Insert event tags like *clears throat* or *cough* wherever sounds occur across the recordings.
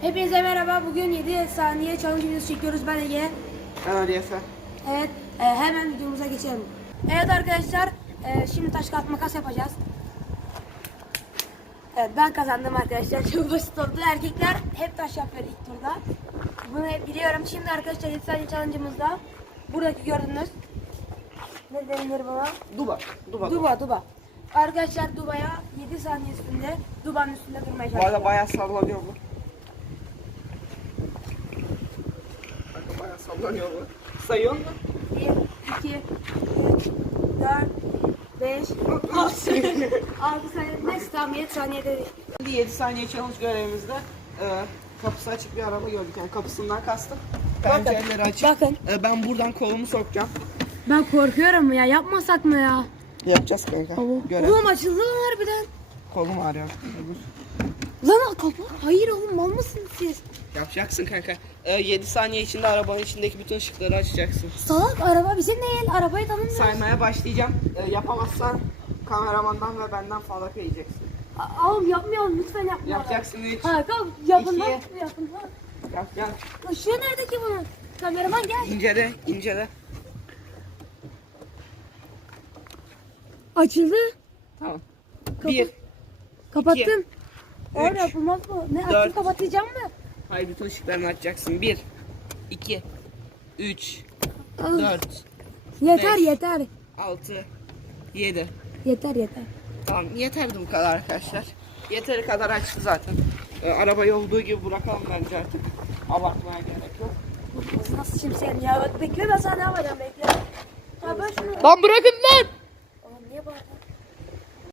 Hepinize merhaba. Bugün 7 saniye challenge videosu çekiyoruz. Ben Ege. Ben Ali Efe. Evet, e, hemen videomuza geçelim. Evet arkadaşlar, e, şimdi taş kağıt makas yapacağız. Evet, ben kazandım arkadaşlar. *laughs* Çok basit oldu. Erkekler hep taş yapıyor ilk turda. Bunu hep biliyorum. Şimdi arkadaşlar 7 saniye challenge'ımızda buradaki gördünüz. Ne denilir buna? Duba. Duba. Duba, duba. Arkadaşlar dubaya 7 saniye üstünde, dubanın üstünde durmaya Bu arada bayağı sallanıyor bu. Kanka bayağı sallanıyor bu. Sayıyor mu? 1, 2, 3, 4, 5, 6 saniye. Neyse tamam 7 saniyede Şimdi 7 saniye challenge görevimizde e, kapısı açık bir araba gördük. Yani kapısından kastım. Pencereleri açık. Bakın. E, ben buradan kolumu sokacağım. Ben korkuyorum ya yapmasak mı ya? Yapacağız kanka. Görev. Oğlum açıldı lan harbiden. Kolum ağrıyor. Lan kapı. Hayır oğlum mal mısınız siz? Yapacaksın kanka. E, 7 saniye içinde arabanın içindeki bütün ışıkları açacaksın. Salak araba bize ne el? Arabayı tanımıyoruz. Saymaya başlayacağım. E, yapamazsan kameramandan ve benden falaka yiyeceksin. A- Oğlum yapmayalım lütfen yapma. Yapacaksın 3. Ha tamam yapın İki. lan. Yapın lan. Yapacaksın. Işığı nerede ki bunun? Kameraman gel. İncele, incele. Açıldı. Tamam. Kapı- Bir. Kapattım. Öyle üç, yapılmaz mı? Ne açıp kapatacağım mı? Hayır bütün ışıklarını açacaksın. 1, 2, 3, Ah, 4, yeter beş. yeter. 6, 7. Yeter yeter. Tamam yeterdi bu kadar arkadaşlar. Yeteri kadar açtı zaten. Ee, arabayı olduğu gibi bırakalım bence artık. Abartmaya gerek yok. Nasıl, nasıl şimşek ya? Bak bekle ben sana ne yapacağım bekle. Ya ben şunu... Lan bırakın lan! Oğlum niye bağırdın?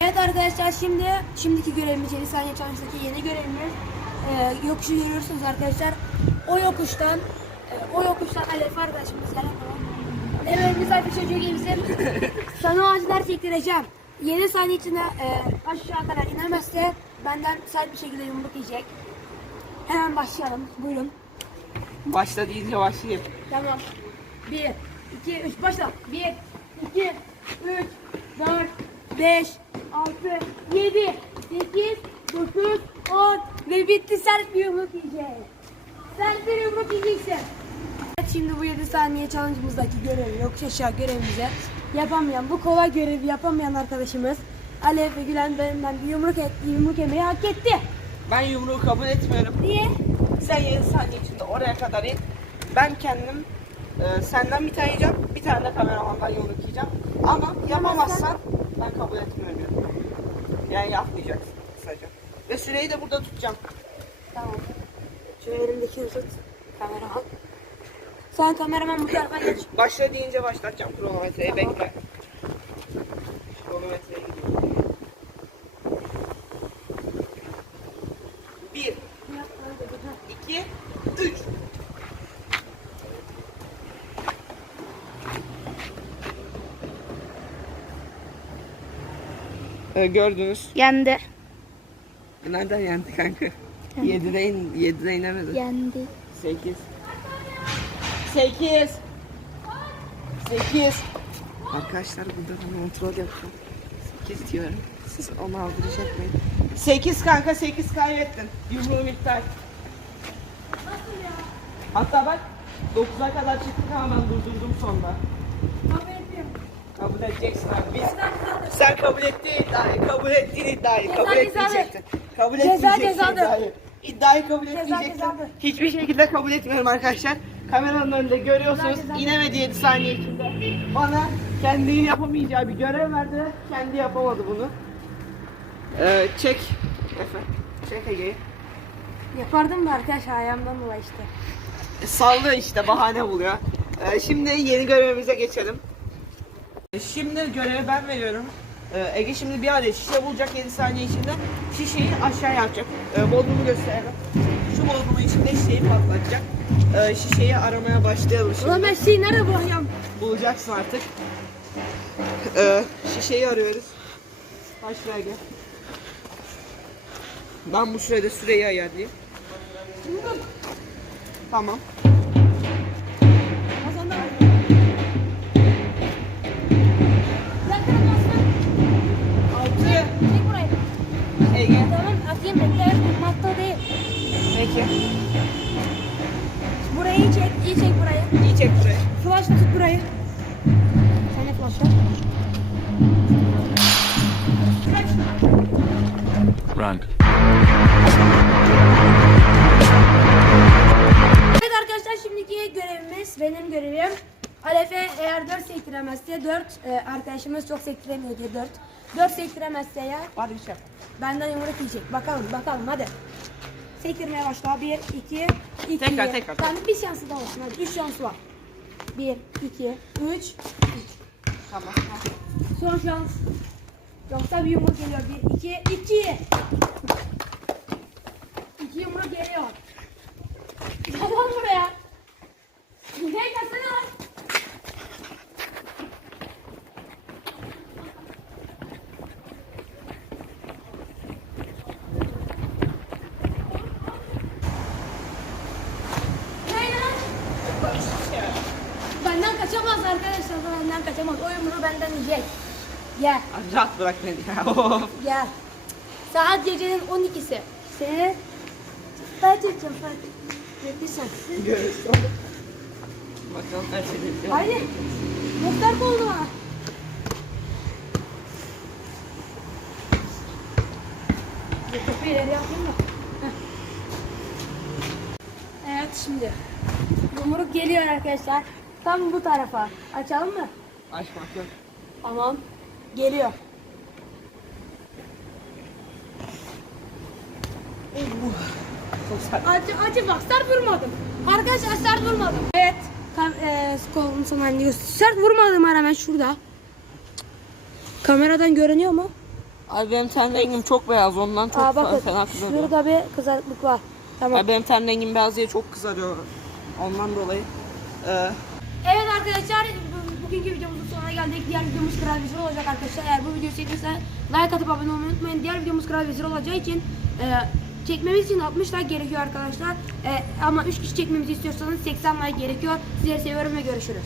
Evet arkadaşlar şimdi şimdiki görevimiz 7 saniye yeni görevimiz. Ee, yokuşu görüyorsunuz arkadaşlar. O yokuştan e, o yokuştan Alef arkadaşımız gelen Evet güzel bir çocuğu gelsin. *laughs* Sana acılar çektireceğim. 7 saniye içinde e, aşağı kadar inemezse benden sert bir şekilde yumruk yiyecek. Hemen başlayalım. Buyurun. Başla deyince başlayayım. Tamam. 1, 2, 3 başla. 1, 2, 3, 4, 5, 6, 7, 8, 9, 10 ve bitti sert bir yumruk yiyecek. Sert bir yumruk yiyeceksin. Şimdi bu 7 saniye challenge'ımızdaki görevi, yokuş aşağı görevimize yapamayan, bu kolay görevi yapamayan arkadaşımız Ali Efe Gülen benden bir yumruk, et, yumruk yemeyi hak etti. Ben yumruğu kabul etmiyorum. Niye? Sen 7 saniye içinde oraya kadar in. Ben kendim e, senden bir tane yiyeceğim. Bir tane de kameramandan yumruk yiyeceğim. Ama yapamazsan ben kabul etmiyorum. Yani yapmayacaksın kısaca. Ve süreyi de burada tutacağım. Tamam. Şu elimdekini tut. Kameraman. Sen kameraman bu tarafa geç. *clears throat* Başla deyince başlatacağım kronometreyi. Bekle. Kronometreye gidiyorum. Bir, iki, üç. Ee, gördünüz. Yendi. Nereden yendi kanka? Yedide, in, yedide inemedi. Yendi. Sekiz. Sekiz. Sekiz. Arkadaşlar burada ben kontrol yapacağım. Sekiz diyorum. Siz onu aldıracak mıyım? Sekiz kanka sekiz kaybettin. Yumruğum iptal. Hatta bak 9'a kadar çıktık ama ben durdurdum sonda. Kabul edeceksin abi. Biz, sen kabul ettiğin iddiayı, kabul ettiğin iddiayı kabul etmeyecektin. Kabul Ceza etmeyeceksin cezadır. iddiayı. İddiayı kabul Ceza etmeyeceksin. cezadır. Hiçbir şekilde kabul etmiyorum arkadaşlar. Kameranın önünde görüyorsunuz. Ceza. İnemedi 7 saniye içinde. Bana kendini yapamayacağı bir görev verdi. Kendi yapamadı bunu. Ee, çek. Efe. Çek Ege'yi. Yapardım da arkadaş ayağımdan dolayı işte. E, Sallıyor işte bahane buluyor. Ee, şimdi yeni görevimize geçelim. Şimdi görevi ben veriyorum. Ee, Ege şimdi bir adet şişe bulacak 7 saniye içinde. Şişeyi aşağıya atacak. Ee, bodrumu gösterelim. Şu bodrumu içinde şişeyi patlatacak. Ee, şişeyi aramaya başlayalım şimdi. Ulan ben şeyi nerede bırakacağım? Bulacaksın artık. Ee, şişeyi arıyoruz. Başla Ege. Ben bu sürede süreyi ayarlayayım. Tamam. Burayı iyi çek, iyi çek burayı. İyi çek buraya. Flash tut burayı. Sen de flash ver. Run. Evet arkadaşlar şimdiki görevimiz benim görevim. Alefe eğer 4 sektiremezse 4 arkadaşımız çok sektiremiyor diye 4. 4 sektiremezse eğer Hadi bir şey yap. benden yumruk yiyecek. Bakalım bakalım hadi. Sektirmeye başla. 1 2 2 Tekrar, tekrar. Tamam bir şansı daha olsun hadi. 3 şansı var. 1 2 3 Tamam. Son şans. Yoksa bir yumruk geliyor. 1 2 2 2 yumruk geliyor. Tamam buraya. Buraya gelsene lan. Ne lan? Benden kaçamaz arkadaşlar. Benden kaçamaz. O yumruğu benden yiyecek. Gel. Hadi rahat bırak beni ya. Gel. Saat gecenin 12'si. Seni çekeceğim Fatih. Beklesen. Görüşürüz. Bakalım her şey bekliyor. Haydi. Muhtar oldu bana. Bir kapıyı ileri yapayım da. Heh. Evet şimdi. Yumruk geliyor arkadaşlar. Tam bu tarafa. Açalım mı? Açmak yok. Tamam. Geliyor. Acı acı bak sert vurmadım. Arkadaşlar sert vurmadım. Evet. Kam e, son halini göster. Sert vurmadım rağmen şurada. Kameradan görünüyor mu? Ay benim ten rengim çok beyaz ondan çok Aa bakın. fena kızarıyor. Şurada bir kızarıklık var. Tamam. Ay benim ten rengim beyaz diye çok kızarıyor. Ondan dolayı. Ee, arkadaşlar bu- bugünkü videomuzun sonuna geldik. Diğer videomuz Kral Vezir olacak arkadaşlar. Eğer bu video çekilirse like atıp abone olmayı unutmayın. Diğer videomuz Kral Vezir olacağı için e, çekmemiz için 60 like gerekiyor arkadaşlar. E, ama 3 kişi çekmemizi istiyorsanız 80 like gerekiyor. Sizleri seviyorum ve görüşürüz.